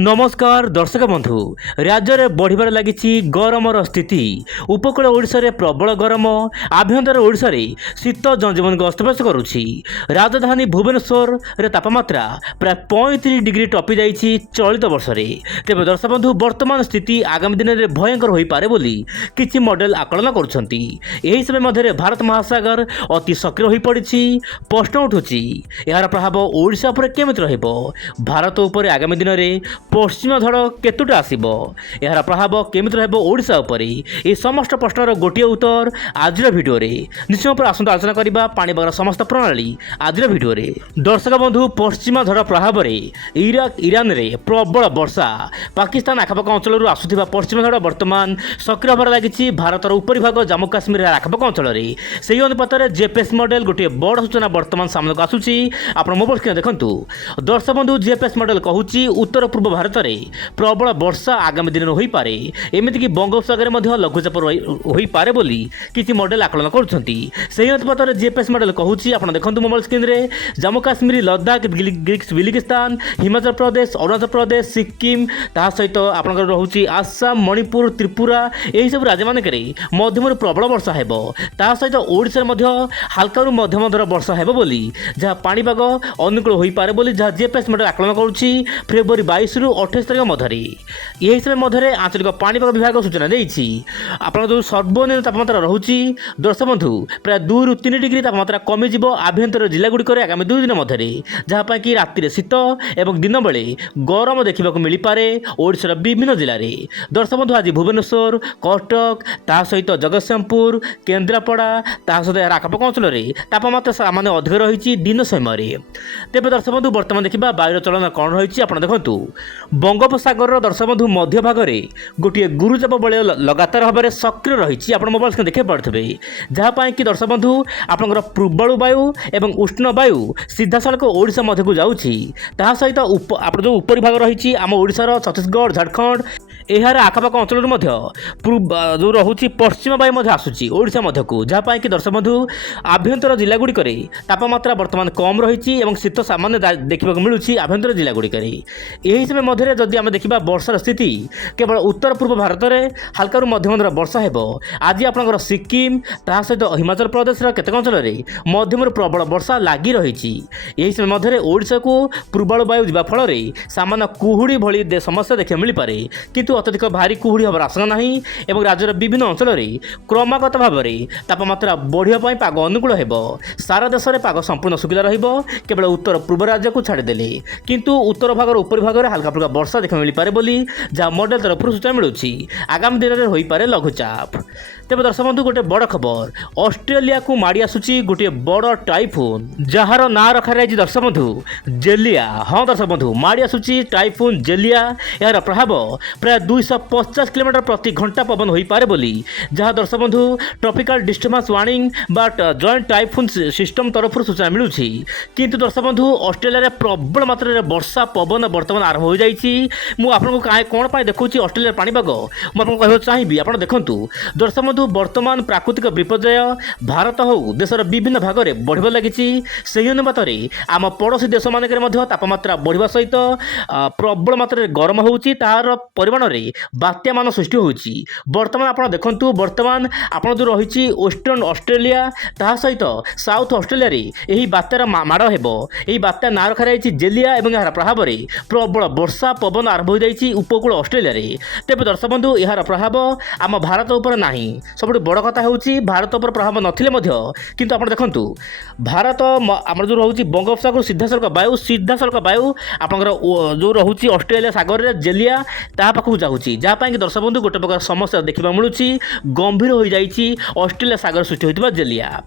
नमस्कार दर्शक बंधु राज्य में बढ़िबार लगी गरमर स्थिति उपकूल ओडिशा रे प्रबल गरम आभ्यंतर ओडिशा रे शीत जनजीवन को अस्तव्यस्त करुछि। राजधानी भुवनेश्वर रे तापमात्रा प्राय 35 डिग्री टपी जाइछि चलित वर्ष रे। तेबे दर्शक बंधु वर्तमान स्थिति आगामी दिन में भयंकर होई पारे बोली किछि मॉडल आकलन करुछंती। एही समय मध्य भारत महासागर अति सक्रिय होई पड़िछि। प्रश्न उठुछि यार प्रभाव ओडिशा पर केमिति रहिबो। भारत उपर आगामी दिन में पश्चिम झड़ केतुटा आसीबो, यार प्रभाव केमिति रहबो ओडिशा उपरे। ए समस्त प्रश्नर गोटिए उत्तर आज भिडियो रे निश्चय पर आसंता आलोचना करबा पाणीपागर समस्त प्रणाली आज भिडियो रे। दर्शक बंधु पश्चिम झड़ प्रभाव रे इराक ईरान रे प्रबल वर्षा पाकिस्तान आखपाख अंचल आसुथिबा पश्चिम झड़ वर्तमान सक्रिय होबार लागिछि भारतर उपरी भाग जम्मू काश्मीर आखपाख अंचल रे। सेही अनुपात रे जीपीएस मॉडल गोटे बड़ सूचना वर्तमान सामने को आसुछि। आपण मोबाइल स्क्रीन देखंतु। दर्शक बंधु जीपीएस मॉडल कहूछि उत्तर पूर्व भारत में प्रबल वर्षा आगामी दिन हो पारे, एमतीक बंगोपसागर में लघुचाप हो पारे बोली किसी मॉडल आकलन करुछंती। सही अनुपात में जीपीएस मॉडल कहूछि आपण देखंतु मोबाइल स्क्रीन रे जम्मू काश्मीर लद्दाख बिलिगिस्तान हिमाचल प्रदेश अरुणाचल प्रदेश सिक्किम ता सहित आपनकर रहउछि आसाम मणिपुर त्रिपुरा एही सब राज्य मानक रे मध्यम प्रबल वर्षा हेबो। ता सहित ओडिशा मध्ये हल्का रु मध्यम दर वर्षा हेबो बोली जहाँ पाणीपाग अनुकूल हो पारे बोली जहाँ जीपीएस मॉडल आकलन करुछि। फेब्रुआरी 22 रु 28 तारिख मध्य यही समय मध्य आंचलिक पाणीपाग विभाग सूचना देछि। आपन जो सर्वनिम्न तापमात्रा रहुछि दर्शक बंधु प्राय 2 रु 3 डिग्री तापमात्रा कमी जिवो आभ्यंतर जिला गुड़िक आगामी 2 दिन मध्य, जहाँ पर कि राति शीत एवं दिन बेले गरम देखा मिल पारे ओडिशार विभिन्न जिले में। दर्शक बंधु आज भुवनेश्वर कटक ता सहित जगतसिंहपुर केन्द्रापड़ा ता सहित यार आखपाख अंचल में तापमात्रा सामान्य अधिक रही दिन समय। तेज दर्शक बंधु बर्तमान देखा वायुर चलन कौन रही आप देखु। बंगोपसागर दर्शक बंधु मध्य भाग में गोटे गुरुचाप बलय लगातार भाव में सक्रिय रही आप मोबाइल स्क्रीन देखा पारे, जहाँपाई कि दर्शक बंधु आपंकर पूर्वाणु वायु एवं उष्ण वायु सीधा सड़क ओडिशा मध्य को जाऊँगी। ता सहित आप जो उपरी भाग रही आम ओडिशार छत्तीसगढ़ झारखंड यार आखपाख अंचल जो रोचे पश्चिम वायु आसूसी ओडिशा मध्य को, जहाँपाई कि दर्शक बंधु आभ्यंतर जिला गुड़िक तापमात्रा बर्तमान कम रही शीत सामान्य देखा मिलूँ आभ्यंतर जिला गुड़िक। यही समय मध्य जदि आम देखा वर्षार स्थिति केवल उत्तर पूर्व भारत में हल्का रु मध्यम दर वर्षा हेबो। आज आपंकर सिक्किम ता सहित हिमाचल प्रदेश केतेक अंचल में मध्यम प्रबल वर्षा लगी रही। यही समय मध्य ओडिशा को पूर्वाणु वायु जावा फल सामान्य कुहुड़ी भली समस्या देखा मिल पारे, किंतु अत्यधिक भारी कुहुड़ी हबार आशंका नहीं एवं राज्यर विभिन्न अंचल में क्रमागत भाव में तापमात्रा बढ़िया पाग अनुकूल हेबो। सारा देश में पाग संपूर्ण सुखिला रहिबो केवल उत्तर पूर्व राज्य को छाड़देले, किंतु उत्तर भाग उपरी भाग में हल्का फुल्का वर्षा देखा मिल पारे बोली जहाँ मॉडल तरफ सूचना मिलूँ आगामी दिन में हो पारे लघुचाप। तेज दर्शक बंधु गोटे बड़ खबर ऑस्ट्रेलिया को माड़ी आसुची गोटे बड़ टाइफोन जार ना रखा रही दर्शक बंधु जेलिया। हाँ दर्शक बंधु माड़ी आसुची टाइफोन जेलिया। यार प्रभाव प्राय 250 किलोमीटर प्रति घंटा पवन हो पारे बोली जहाँ दर्शक बंधु ट्रॉपिकल डिस्टर्बेंस वार्निंग बाट जॉइंट टाइफोन सिस्टम तरफ सूचना मिलूँ। किंतु दर्शक बंधु ऑस्ट्रेलिया रे प्रबल मात्रा रे वर्षा पवन वर्तमान आरंभ हो जाइछि। मु आपनको कौन पाई देखुछि ऑस्ट्रेलिया पाणीपाग मु आपनको कहबो चाहिबी आपण देखंतु। दर्शक बंधु वर्तमान प्राकृतिक विपर्यय भारत हो देशर विभिन्न भाग में बढ़िबार लागिछि। सेही अनुपात रे आम पड़ोशी देश मानक रे तापमात्रा बढ़िबा सहित प्रबल मात्रा रे गरम होउछि, तार परिमाण रे बात्या मान सृष्टि होउछि। वर्तमान आपण देखंतु वर्तमान आपण जो रहिछि वेस्टर्न ऑस्ट्रेलिया ता सहित साउथ ऑस्ट्रेलिया रे एही बात्यार माड़ हेबो। एही बात्या ना रखा रही जेलिया एवं यार प्रभाव में प्रबल वर्षा पवन आरंभ हो जाइछि उपकूल ऑस्ट्रेलिया रे। तेज दर्शक बंधु यार प्रभाव आम भारत उपर नाही। सब बड़ कथा होउछि भारत उपर प्रभाव नथिले मध्य किंतु आपण देखंतु भारत आमर जो रहउछि बंगोपसागर सीधा सड़क वायु आपनकर जो रहउछि ऑस्ट्रेलिया सागर रे जेलिया ता पाखु जाउछि, जहाँ पाई कि दर्शक बंधु गोटे प्रकार समस्या देखा मिलूँ गंभीर हो जाइछि ऑस्ट्रेलिया सागर सृष्टि होइतिबा जेलिया।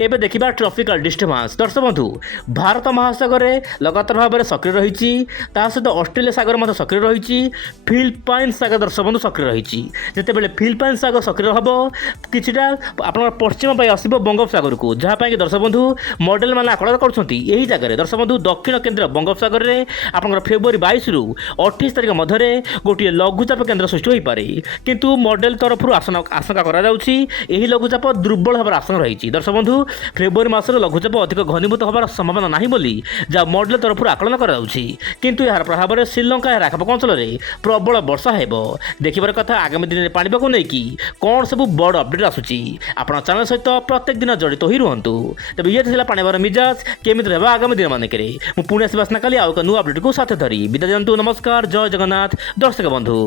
एबे देखिबा ट्रॉपिकल डिस्टर्बेंस दर्शक बंधु भारत महासागर रे लगातार भाव में सक्रिय रही सहित ऑस्ट्रेलिया सागर सक्रिय रही फिलिपाइन सागर दर्शक बंधु सक्रिय रही। जितेबाला फिलिपाइन सागर सक्रिय हम କିଛିଟା ଆପଣଙ୍କର ପଶ୍ଚିମ ପାଇ ଆସିବ ବଙ୍ଗୋପସାଗରକୁ, ଯାହା ପାଇଁ ଦର୍ଶକ ବନ୍ଧୁ ମଡେଲମାନେ ଆକଳନ କରୁଛନ୍ତି ଏହି ଜାଗାରେ ଦର୍ଶକ ବନ୍ଧୁ ଦକ୍ଷିଣ କେନ୍ଦ୍ର ବଙ୍ଗୋପସାଗରରେ ଆପଣଙ୍କର ଫେବୃଆରୀ 22ରୁ 28 ତାରିଖ ମଧ୍ୟରେ ଗୋଟିଏ ଲଘୁଚାପ କେନ୍ଦ୍ର ସୃଷ୍ଟି ହୋଇପାରେ। କିନ୍ତୁ ମଡେଲ ତରଫରୁ ଆଶଙ୍କା କରାଯାଉଛି ଏହି ଲଘୁଚାପ ଦୁର୍ବଳ ହେବାର ଆଶଙ୍କା ରହିଛି। ଦର୍ଶକ ବନ୍ଧୁ ଫେବୃଆରୀ ମାସରେ ଲଘୁଚାପ ଅଧିକ ଘନୀଭୂତ ହେବାର ସମ୍ଭାବନା ନାହିଁ ବୋଲି ଯାହା ମଡେଲ ତରଫରୁ ଆକଳନ କରାଯାଉଛି। କିନ୍ତୁ ଏହାର ପ୍ରଭାବରେ ଶ୍ରୀଲଙ୍କା ଏହାର ଆଖପାଖ ଅଞ୍ଚଳରେ ପ୍ରବଳ ବର୍ଷା ହେବ। ଦେଖିବାର କଥା ଆଗାମୀ ଦିନରେ ପାଣିପାଗକୁ ନେଇକି କ'ଣ ସବୁ ବଡ଼ ଅପଡେଟ୍ ଆସୁଛି। ଆପଣ ଚ୍ୟାନେଲ ସହିତ ପ୍ରତ୍ୟେକ ଦିନ ଜଡ଼ିତ ହୋଇ ରୁହନ୍ତୁ। ତେବେ ଇଏ ଥିଲା ପାଣିପାଗର ମିଜାଜ କେମିତି ରହିବ ଆଗାମୀ ଦିନମାନଙ୍କରେ। ମୁଁ ପୁଣି ଆସିବା କାଲି ଆଉ ଏକ ନୂଆ ଅପଡେଟ୍କୁ ସାଥେ ଧରି ବିଦାୟ ଦିଅନ୍ତୁ। ନମସ୍କାର, ଜୟ ଜଗନ୍ନାଥ ଦର୍ଶକ ବନ୍ଧୁ।